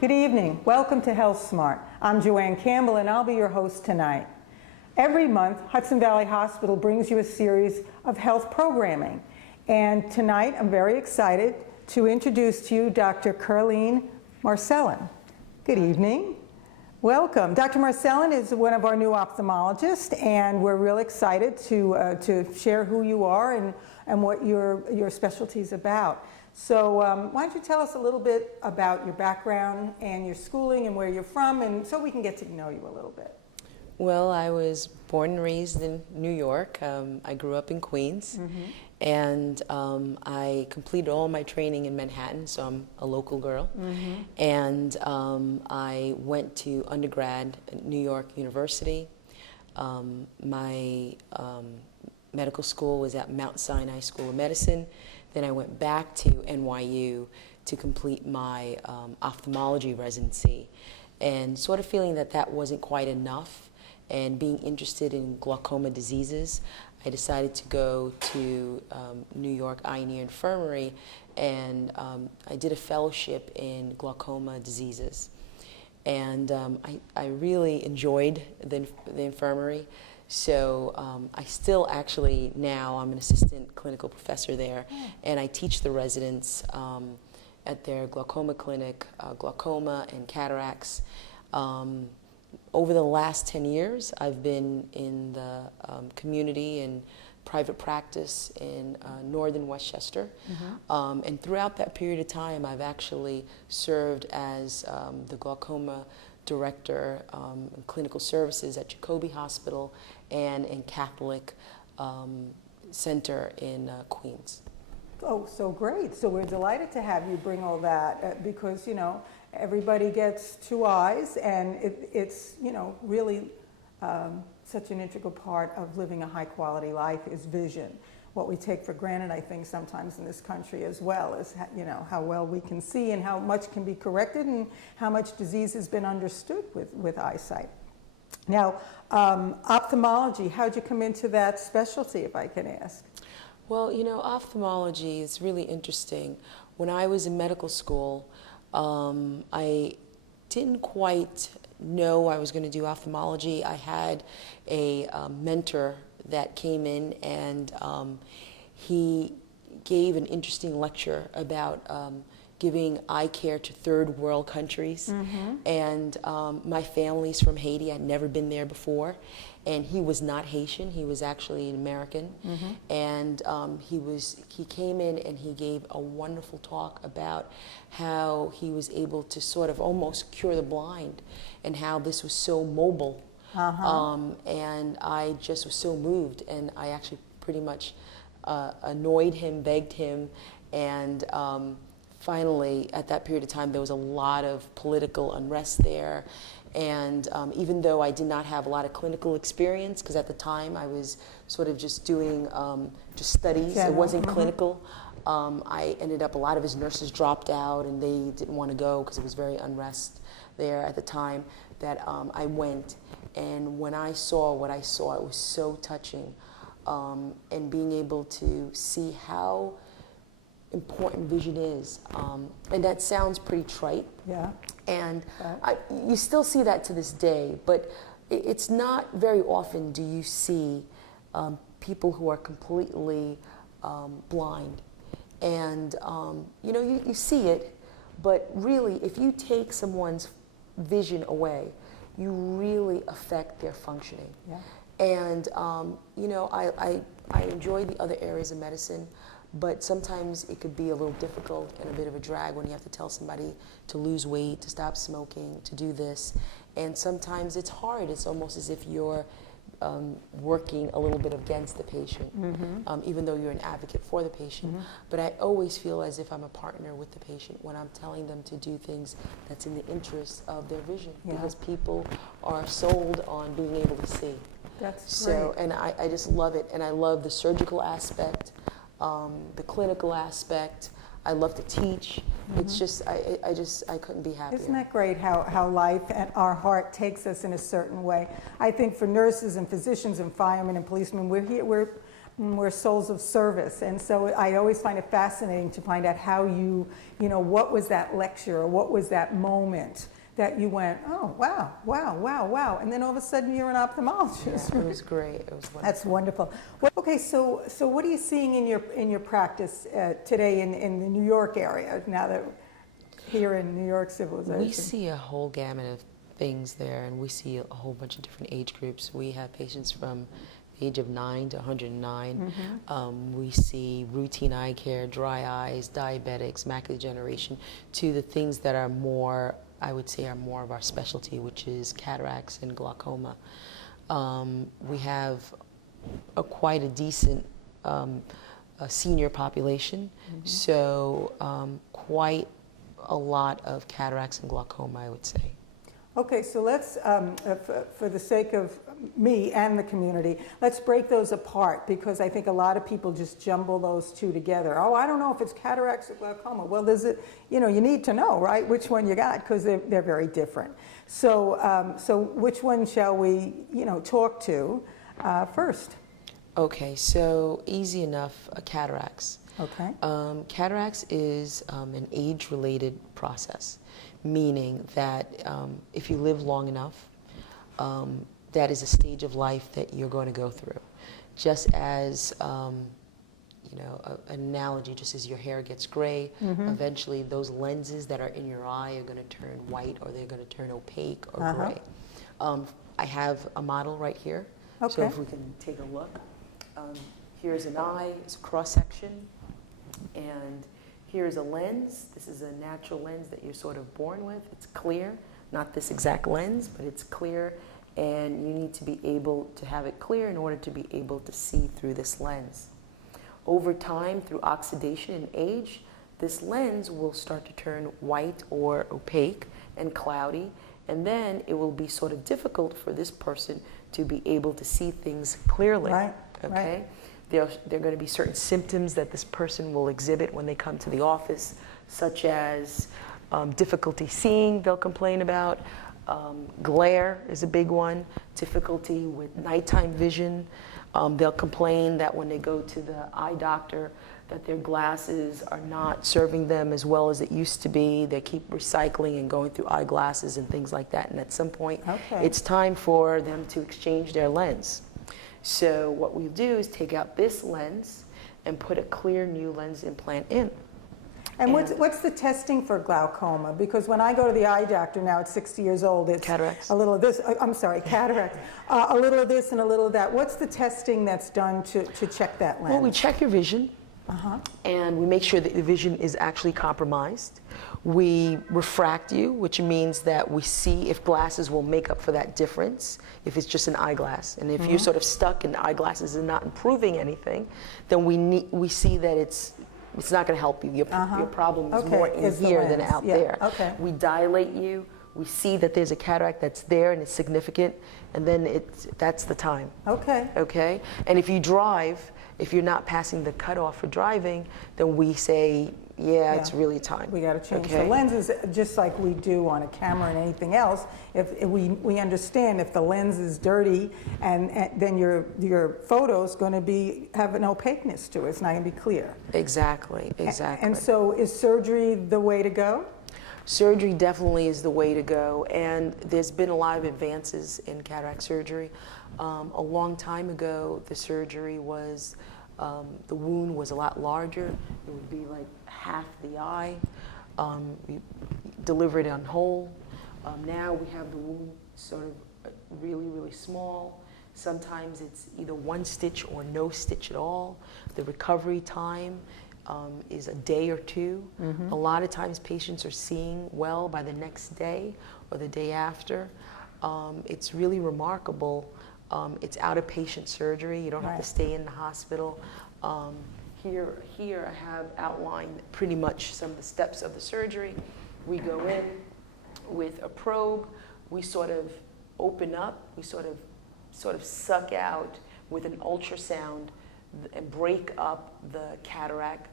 Good evening. Welcome to Health Smart. I'm Joanne Campbell and I'll be your host tonight. Every month, Hudson Valley Hospital brings you a series of health programming. And tonight, I'm very excited to introduce to you Dr. Kerline Marcelin. Good evening. Welcome. Dr. Marcelin is one of our new ophthalmologists, and we're real excited to share who you are and what your specialty is about. So why don't you tell us a little bit about your background and your schooling and where you're from, and so we can get to know you a little bit. Well, I was born and raised in New York. I grew up in Queens, and I completed all my training in Manhattan, so I'm a local girl. And I went to undergrad at New York University. My medical school was at Mount Sinai School of Medicine. Then I went back to NYU to complete my ophthalmology residency, and sort of feeling that that wasn't quite enough, and being interested in glaucoma diseases, I decided to go to New York Eye and Ear Infirmary, and I did a fellowship in glaucoma diseases. And I really enjoyed the infirmary. So I still actually, now I'm an assistant clinical professor there, and I teach the residents at their glaucoma clinic, glaucoma and cataracts. Over the last 10 years, I've been in the community and private practice in northern Westchester. And throughout that period of time, I've actually served as the glaucoma director in clinical services at Jacobi Hospital and in Catholic Center in Queens. Oh, so great. So we're delighted to have you bring all that because, you know, everybody gets two eyes, and it's, you know, really such an integral part of living a high quality life is vision. What we take for granted, I think, sometimes in this country as well is, you know, how well we can see and how much can be corrected and how much disease has been understood with eyesight. Now, ophthalmology, how'd you come into that specialty, if I can ask? Well, you know, ophthalmology is really interesting. When I was in medical school, I didn't quite know I was going to do ophthalmology. I had a mentor that came in, and he gave an interesting lecture about giving eye care to third world countries. And my family's from Haiti. I'd never been there before. And he was not Haitian, he was actually an American. And he came in and he gave a wonderful talk about how he was able to sort of almost cure the blind, and how this was so mobile. And I just was so moved, and I actually pretty much annoyed him, begged him, and finally, at that period of time, there was a lot of political unrest there. And even though I did not have a lot of clinical experience, because at the time I was sort of just doing just studies, it wasn't clinical, I ended up, a lot of his nurses dropped out and they didn't want to go because it was very unrest there at the time, that I went. And when I saw what I saw, it was so touching. And being able to see how important vision is. And that sounds pretty trite. And you still see that to this day, but it's not very often do you see people who are completely blind. And you know, you see it, but really, if you take someone's vision away, you really affect their functioning. And you know, I enjoy the other areas of medicine, but sometimes it could be a little difficult and a bit of a drag when you have to tell somebody to lose weight, to stop smoking, to do this. And sometimes it's hard. It's almost as if you're working a little bit against the patient, even though you're an advocate for the patient. But I always feel as if I'm a partner with the patient when I'm telling them to do things that's in the interest of their vision, because people are sold on being able to see. That's great. And I just love it. And I love the surgical aspect, the clinical aspect. I love to teach. It's just, I couldn't be happier. Isn't that great how life and our heart takes us in a certain way? I think for nurses and physicians and firemen and policemen, we're We're souls of service, and so I always find it fascinating to find out how you know, what was that lecture or what was that moment that you went, oh, wow, wow, wow, wow, and then all of a sudden you're an ophthalmologist. Yeah, it was great. It was wonderful. That's wonderful. Well, okay, so what are you seeing in your practice today in the New York area, now that here in New York civilization? We see a whole gamut of things there, and we see a whole bunch of different age groups. We have patients from the age of 9 to 109. We see routine eye care, dry eyes, diabetics, macular degeneration, to the things that are more, I would say, are more of our specialty, which is cataracts and glaucoma. We have quite a decent senior population, so quite a lot of cataracts and glaucoma, I would say. Okay, so let's, for the sake of me and the community, let's break those apart, because I think a lot of people just jumble those two together. Oh, I don't know if it's cataracts or glaucoma. Well, there's a, you know, you need to know, right, which one you got, because they're very different. So, so which one shall we, you know, talk to first? Okay, so easy enough, cataracts. Okay. Cataracts is an age-related process, meaning that if you live long enough, that is a stage of life that you're going to go through. Just as, you know, an analogy, just as your hair gets gray, eventually those lenses that are in your eye are going to turn white, or they're going to turn opaque or gray. I have a model right here. Okay. So if we can take a look. Here's an eye, it's a cross-section, and here's a lens. This is a natural lens that you're sort of born with. It's clear, not this exact lens, but it's clear, and you need to be able to have it clear in order to be able to see through this lens. Over time, through oxidation and age, this lens will start to turn white or opaque and cloudy, and then it will be sort of difficult for this person to be able to see things clearly. Right. Okay? Right. There are going to be certain symptoms that this person will exhibit when they come to the office, such as difficulty seeing, they'll complain about. Glare is a big one. Difficulty with nighttime vision. They'll complain that when they go to the eye doctor, that their glasses are not serving them as well as it used to be. They keep recycling and going through eyeglasses and things like that. And at some point, it's time for them to exchange their lens. So what we do is take out this lens and put a clear new lens implant in. And what's the testing for glaucoma? Because when I go to the eye doctor now at 60 years old, it's cataracts. A little of this, I'm sorry, cataracts. A little of this and a little of that. What's the testing that's done to check that lens? Well, we check your vision. And we make sure that the vision is actually compromised. We refract you, which means that we see if glasses will make up for that difference, if it's just an eyeglass. And if you're sort of stuck and eyeglasses are not improving anything, then we see that it's not going to help you. Your problem is more in here than out there. We dilate you. We see that there's a cataract that's there and it's significant, and then that's the time. Okay? And if you drive, if you're not passing the cutoff for driving, then we say, it's really time. We got to change the lenses, just like we do on a camera and anything else. If we understand if the lens is dirty, and then your photo's going to have an opaqueness to it. It's not going to be clear. Exactly. And so, is surgery the way to go? Surgery definitely is the way to go, and there's been a lot of advances in cataract surgery. A long time ago, the surgery was, the wound was a lot larger. It would be like half the eye. We deliver it on whole. Now we have the wound sort of really, really small. Sometimes it's either one stitch or no stitch at all. The recovery time is a day or two. A lot of times patients are seeing well by the next day or the day after. It's really remarkable. It's outpatient surgery. You don't have to stay in the hospital. Here I have outlined pretty much some of the steps of the surgery. We go in with a probe. We sort of open up. We sort of suck out with an ultrasound and break up the cataract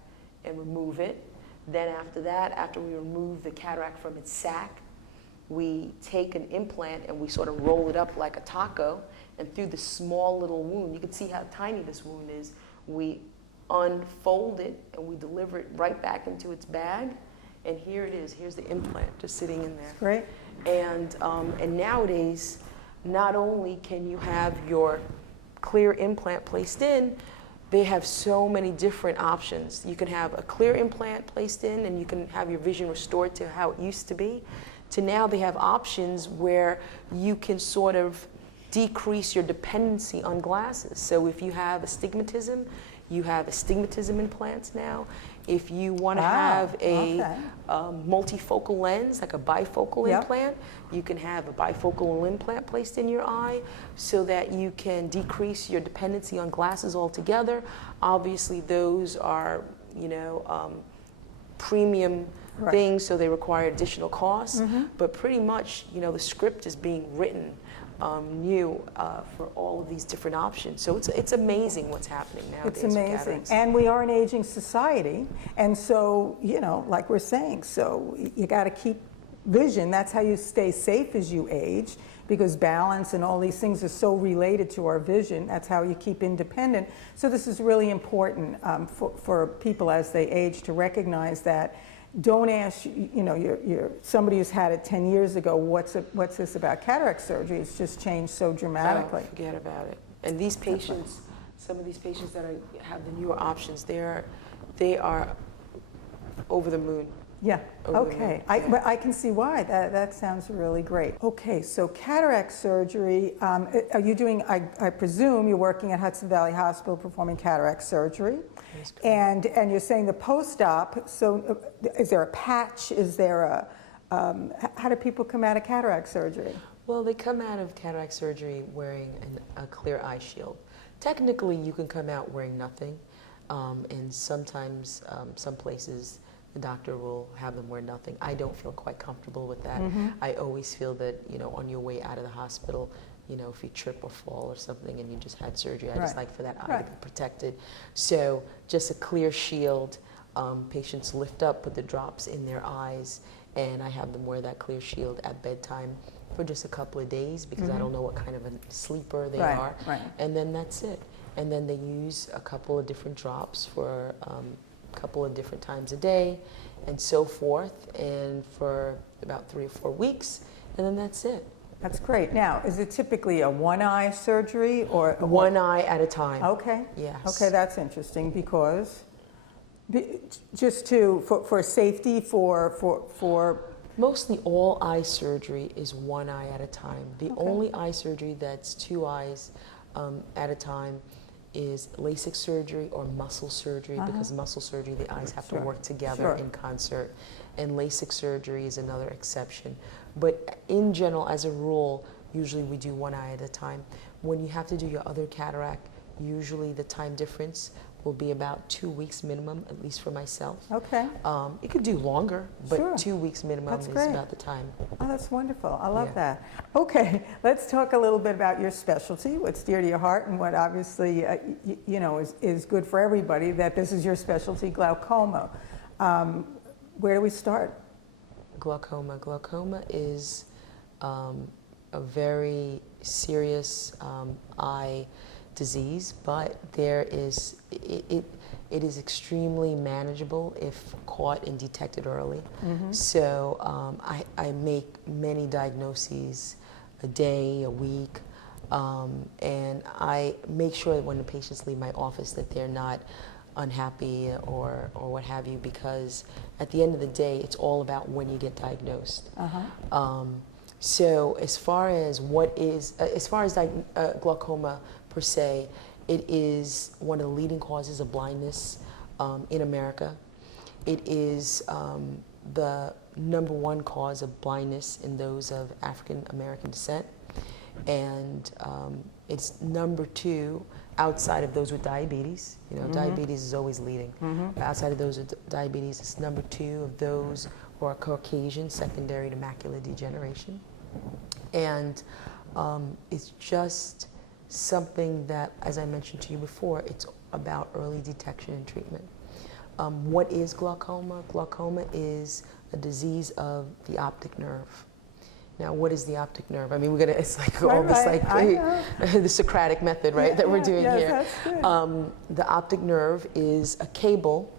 and remove it. Then after that, after we remove the cataract from its sac, we take an implant and we sort of roll it up like a taco, and through the small little wound, you can see how tiny this wound is, we unfold it and we deliver it right back into its bag, and here it is. Here's the implant just sitting in there. Great. And nowadays, not only can you have your clear implant placed in, they have so many different options. You can have a clear implant placed in and you can have your vision restored to how it used to be, to now they have options where you can sort of decrease your dependency on glasses. So if you have astigmatism, you have astigmatism implants now. If you want to have a multifocal lens, like a bifocal implant, you can have a bifocal implant placed in your eye so that you can decrease your dependency on glasses altogether. Obviously, those are, you know, premium things, so they require additional costs. But pretty much, you know, the script is being written new for all of these different options. So it's amazing what's happening nowadays. It's amazing. And we are an aging society. And so, you know, like we're saying, so you got to keep vision. That's how you stay safe as you age, because balance and all these things are so related to our vision. That's how you keep independent. So this is really important for people as they age to recognize that. Don't ask, you know, you're somebody who's had it 10 years ago, what's this about cataract surgery? It's just changed so dramatically. Oh, forget about it. And these patients, some of these patients that have the newer options, they are over the moon. Yeah, okay. But I can see why. That sounds really great. Okay, so cataract surgery, are you doing, I presume you're working at Hudson Valley Hospital performing cataract surgery. And you're saying the post-op, so is there a patch? Is there a, how do people come out of cataract surgery? Well, they come out of cataract surgery wearing a clear eye shield. Technically, you can come out wearing nothing, and sometimes some places the doctor will have them wear nothing. I don't feel quite comfortable with that. I always feel that, you know, on your way out of the hospital, you know, if you trip or fall or something and you just had surgery, I just like for that eye to be protected. So just a clear shield, patients lift up, put the drops in their eyes, and I have them wear that clear shield at bedtime for just a couple of days because I don't know what kind of a sleeper they are. And then that's it. And then they use a couple of different drops for a couple of different times a day and so forth, and for about 3 or 4 weeks, and then that's it. That's great. Now, is it typically a one-eye surgery or one eye at a time? Okay. Yes. Okay, that's interesting because just for safety for mostly all eye surgery is one eye at a time. The only eye surgery that's 2 eyes at a time is LASIK surgery or muscle surgery, because muscle surgery, the eyes have to work together in concert, and LASIK surgery is another exception. But in general, as a rule, usually we do one eye at a time. When you have to do your other cataract, usually the time difference will be about 2 weeks minimum, at least for myself. Okay. It could do longer, but 2 weeks minimum is about the time. Oh, that's wonderful. I love that. Okay, let's talk a little bit about your specialty, what's dear to your heart, and what obviously you know is good for everybody, that this is your specialty, glaucoma. Where do we start? Glaucoma. Glaucoma is a very serious eye disease, but there is it is extremely manageable if caught and detected early. So I make many diagnoses a day, a week, and I make sure that when the patients leave my office that they're not unhappy or what have you, because at the end of the day, it's all about when you get diagnosed. So as far as glaucoma per se, it is one of the leading causes of blindness in America. It is the #1 cause of blindness in those of African American descent, and it's #2 outside of those with diabetes. You know, diabetes is always leading. Outside of those with diabetes, it's #2 of those who are Caucasian, secondary to macular degeneration. And it's just something that, as I mentioned to you before, it's about early detection and treatment. What is glaucoma? Glaucoma is a disease of the optic nerve. Now, what is the optic nerve? I mean, it's like Right, almost right. like the Socratic method, right, that we're doing yes, here. That's good. The optic nerve is a cable,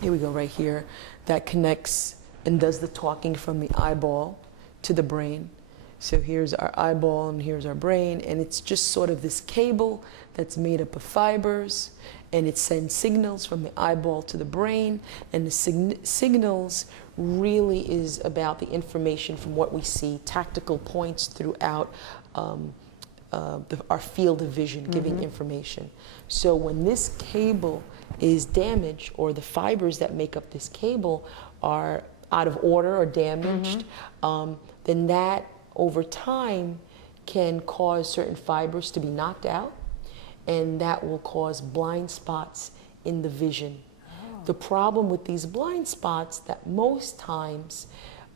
here we go, right here, that connects and does the talking from the eyeball to the brain. So here's our eyeball and here's our brain, and it's just sort of this cable that's made up of fibers, and it sends signals from the eyeball to the brain, and the signals really is about the information from what we see, tactical points throughout our field of vision, giving information. So when this cable is damaged, or the fibers that make up this cable are out of order or damaged, then that over time can cause certain fibers to be knocked out, and that will cause blind spots in the vision. The problem with these blind spots that most times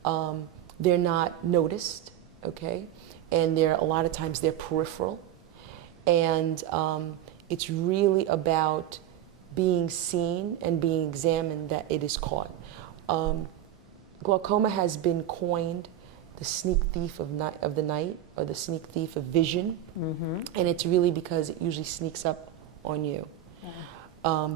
they're not noticed, okay? And a lot of times they're peripheral. And it's really about being seen and being examined that it is caught. Glaucoma has been coined the sneak thief of the night, or the sneak thief of vision. And it's really because it usually sneaks up on you.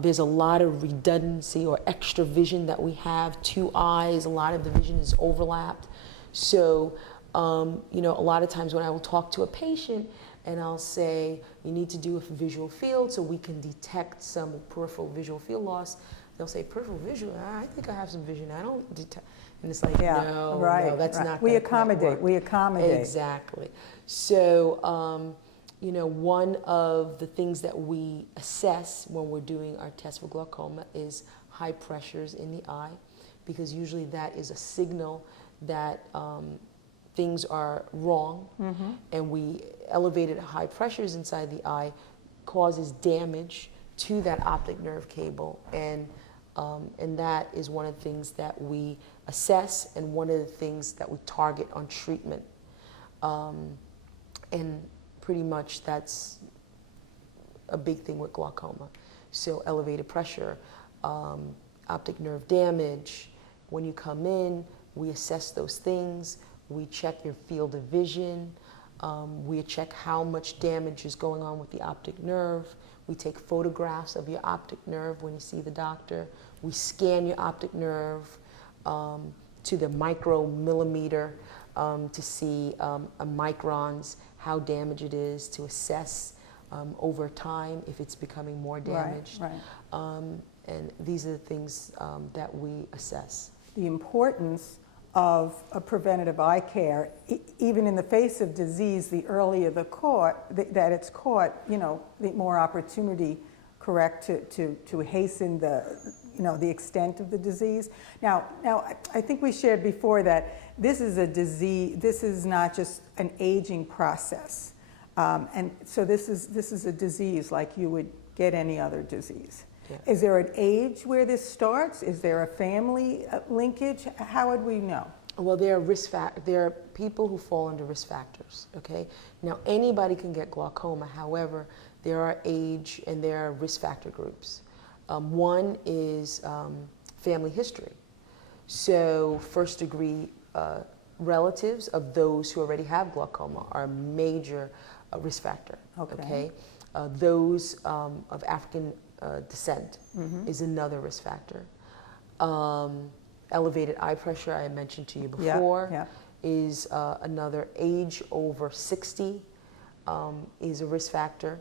There's a lot of redundancy or extra vision that we have, 2 eyes, a lot of the vision is overlapped. So, you know, a lot of times when I will talk to a patient and I'll say, you need to do a visual field so we can detect some peripheral visual field loss, they'll say, peripheral visual, I think I have some vision, I don't detect. And it's like, no, that's not We gonna quite accommodate, work. we accommodate. Exactly. So, you know, one of the things that we assess when we're doing our test for glaucoma is high pressures in the eye, because usually that is a signal that things are wrong, and we elevated high pressures inside the eye causes damage to that optic nerve cable, and that is one of the things that we assess, and one of the things that we target on treatment. And pretty much that's a big thing with glaucoma. So elevated pressure, optic nerve damage. When you come in, we assess those things. We check your field of vision. We check how much damage is going on with the optic nerve. We take photographs of your optic nerve when you see the doctor. We scan your optic nerve to the micromillimeter to see microns, how damaged it is, to assess over time if it's becoming more damaged. And these are the things that we assess. The importance of a preventative eye care, even in the face of disease, the earlier that it's caught, you know, the more opportunity, correct, to hasten the extent of the disease. Now, I think we shared before that this is a disease. This is not just an aging process, and so this is a disease like you would get any other disease. Yeah. Is there an age where this starts? Is there a family linkage? How would we know? Well, there are people who fall under risk factors, okay? Now, anybody can get glaucoma. However, there are age and there are risk factor groups. One is family history. So first degree relatives of those who already have glaucoma are a major risk factor, okay? Those of African descent is another risk factor. Elevated eye pressure, I mentioned to you before, is another. Age over 60 is a risk factor.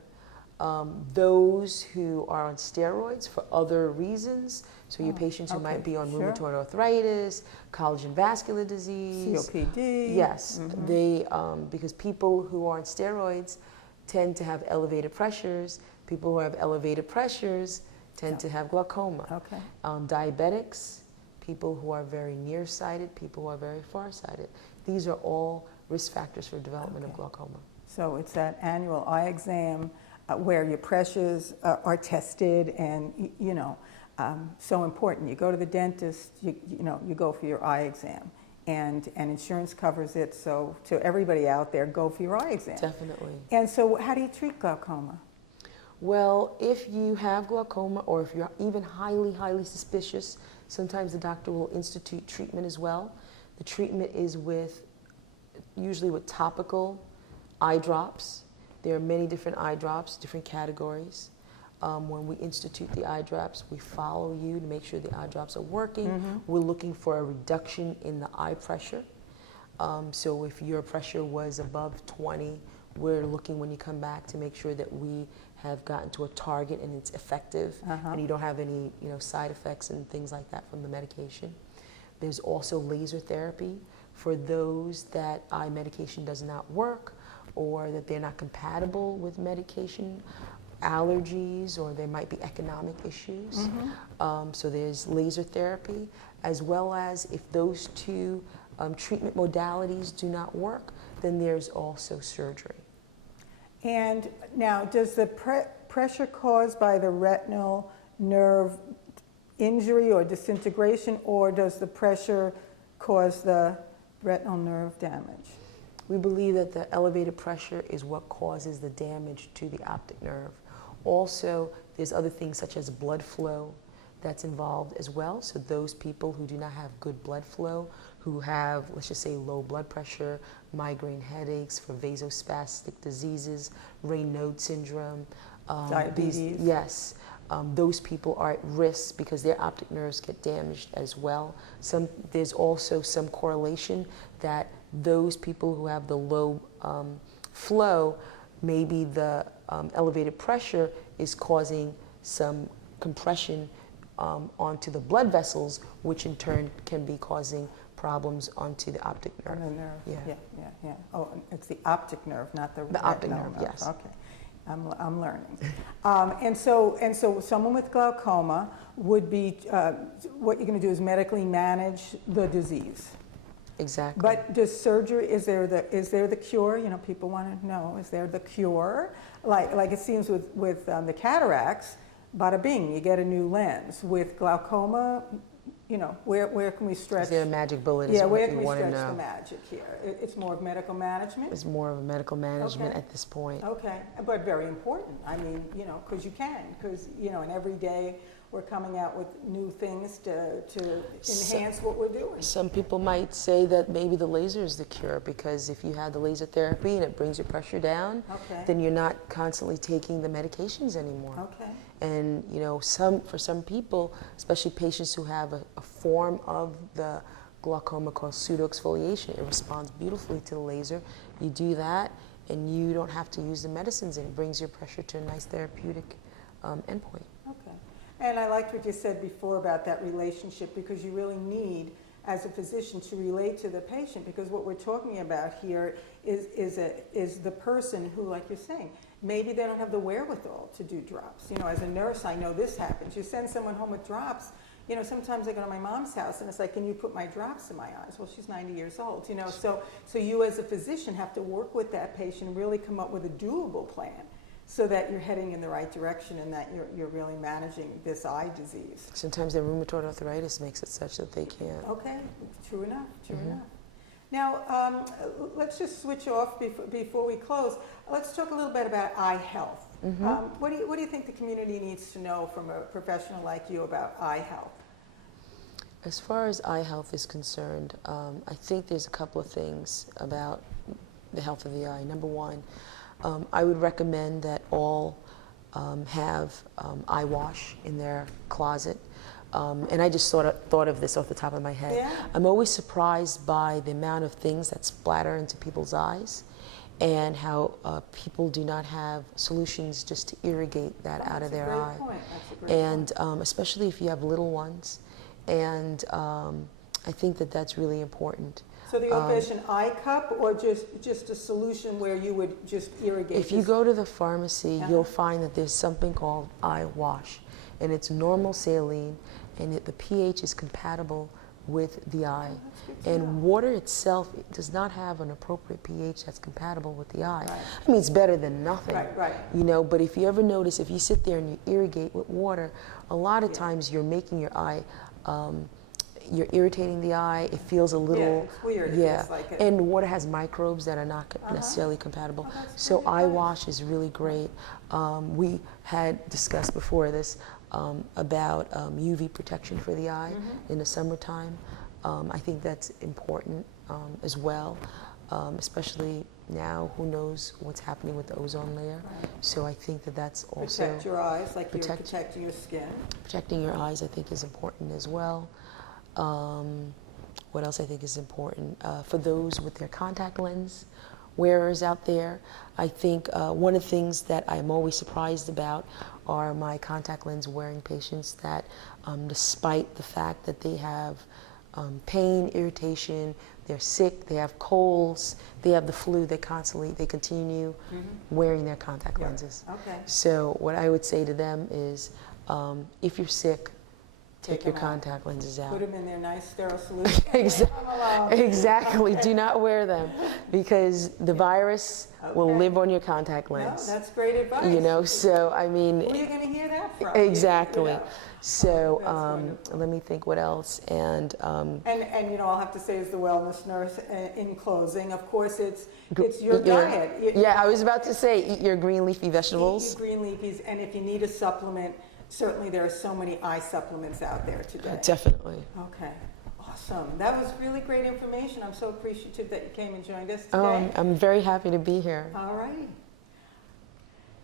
Those who are on steroids for other reasons, so your patients who might be on rheumatoid arthritis, collagen vascular disease, COPD. Yes, they because people who are on steroids tend to have elevated pressures. People who have elevated pressures tend to have glaucoma. Diabetics, people who are very nearsighted, people who are very farsighted. These are all risk factors for development of glaucoma. So it's that annual eye exam where your pressures are tested, and you know, so important. You go to the dentist, you go for your eye exam, and insurance covers it. So to everybody out there, go for your eye exam. Definitely. And so how do you treat glaucoma? Well, if you have glaucoma, or if you're even highly, highly suspicious, sometimes the doctor will institute treatment as well. The treatment is with usually with topical eye drops. There are many different eye drops, different categories. When we institute the eye drops, we follow you to make sure the eye drops are working. We're looking for a reduction in the eye pressure. So if your pressure was above 20, we're looking when you come back to make sure that we have gotten to a target and it's effective, and you don't have any side effects and things like that from the medication. There's also laser therapy for those that eye medication does not work, or that they're not compatible with medication, allergies, or there might be economic issues. So there's laser therapy, as well as if those two treatment modalities do not work, then there's also surgery. And now, does the pressure caused by the retinal nerve injury or disintegration, or does the pressure cause the retinal nerve damage? We believe that the elevated pressure is what causes the damage to the optic nerve. Also, there's other things such as blood flow that's involved as well. So those people who do not have good blood flow, who have, let's just say, low blood pressure, migraine headaches, for vasospastic diseases, Raynaud syndrome, diabetes. Yes. Those people are at risk because their optic nerves get damaged as well. There's also some correlation that those people who have the low flow, maybe the elevated pressure is causing some compression onto the blood vessels, which in turn can be causing problems onto the optic nerve. On the nerve. Yeah. Oh, it's the optic nerve, not the optic nerve. Yes. Okay. I'm learning. And so someone with glaucoma would be, what you're going to do is medically manage the disease. Exactly. But does surgery, is there the cure? People want to know, is there the cure? Like it seems with the cataracts, bada bing, you get a new lens. With glaucoma, where can we stretch? Is there a magic bullet? Yeah, is where what can you we want to stretch know. the magic here? It's more of medical management? It's more of a medical management Okay. at this point. Okay, but very important. I mean, because and every day we're coming out with new things to enhance what we're doing. Some people might say that maybe the laser is the cure, because if you have the laser therapy and it brings your pressure down, then you're not constantly taking the medications anymore. Okay. And for some people, especially patients who have a form of the glaucoma called pseudoexfoliation, it responds beautifully to the laser. You do that, and you don't have to use the medicines, and it brings your pressure to a nice therapeutic endpoint. Okay. And I liked what you said before about that relationship, because you really need, as a physician, to relate to the patient, because what we're talking about here is the person who, like you're saying, maybe they don't have the wherewithal to do drops. As a nurse, I know this happens. You send someone home with drops. Sometimes I go to my mom's house and it's like, can you put my drops in my eyes? Well, she's 90 years old. So you as a physician have to work with that patient and really come up with a doable plan, so that you're heading in the right direction and that you're really managing this eye disease. Sometimes their rheumatoid arthritis makes it such that they can't. Okay, true enough. Now, let's just switch off before we close. Let's talk a little bit about eye health. What do you think the community needs to know from a professional like you about eye health? As far as eye health is concerned, I think there's a couple of things about the health of the eye. Number one, I would recommend that all have eye wash in their closet. And I just thought of this off the top of my head. Yeah. I'm always surprised by the amount of things that splatter into people's eyes, and how people do not have solutions just to irrigate that out of their eye. That's a great point. And especially if you have little ones. And I think that that's really important. So the old-fashioned eye cup, or just a solution where you would just irrigate? If you go to the pharmacy, you'll find that there's something called eye wash, and it's normal saline, and the pH is compatible with the eye. And water itself does not have an appropriate pH that's compatible with the eye. Right. I mean, it's better than nothing. Right. But if you ever notice, if you sit there and you irrigate with water, a lot of times you're making your eye, you're irritating the eye. It feels a little, it's weird. Yeah, It's like and water has microbes that are not necessarily compatible. So eye wash is really great. We had discussed before this about UV protection for the eye in the summertime. I think that's important as well. especially now, who knows what's happening with the ozone layer. So I think that that's also... Protect your eyes like you're protecting your skin. Protecting your eyes, I think, is important as well. What else I think is important? For those with their contact lens wearers out there, I think one of the things that I'm always surprised about are my contact lens wearing patients that, despite the fact that they have pain, irritation, they're sick, they have colds, they have the flu, they continue wearing their contact lenses. Okay. So what I would say to them is, if you're sick, take your contact lenses out. Put them in their nice sterile solution. Exactly. Do not wear them, because the virus will live on your contact lens. No, that's great advice. You know, so I mean. Who are you going to hear that from? Exactly. You know. So let me think what else. And you know, I'll have to say, as the wellness nurse, in closing, of course, it's your diet. Yeah, I was about to say, eat your green leafy vegetables. Eat your green leafies, and if you need a supplement, certainly there are so many eye supplements out there today. Definitely. Okay. Awesome. That was really great information. I'm so appreciative that you came and joined us today. Oh, I'm very happy to be here. All righty.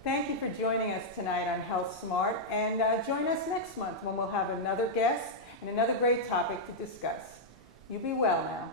Thank you for joining us tonight on Health Smart, and join us next month when we'll have another guest and another great topic to discuss. You be well now.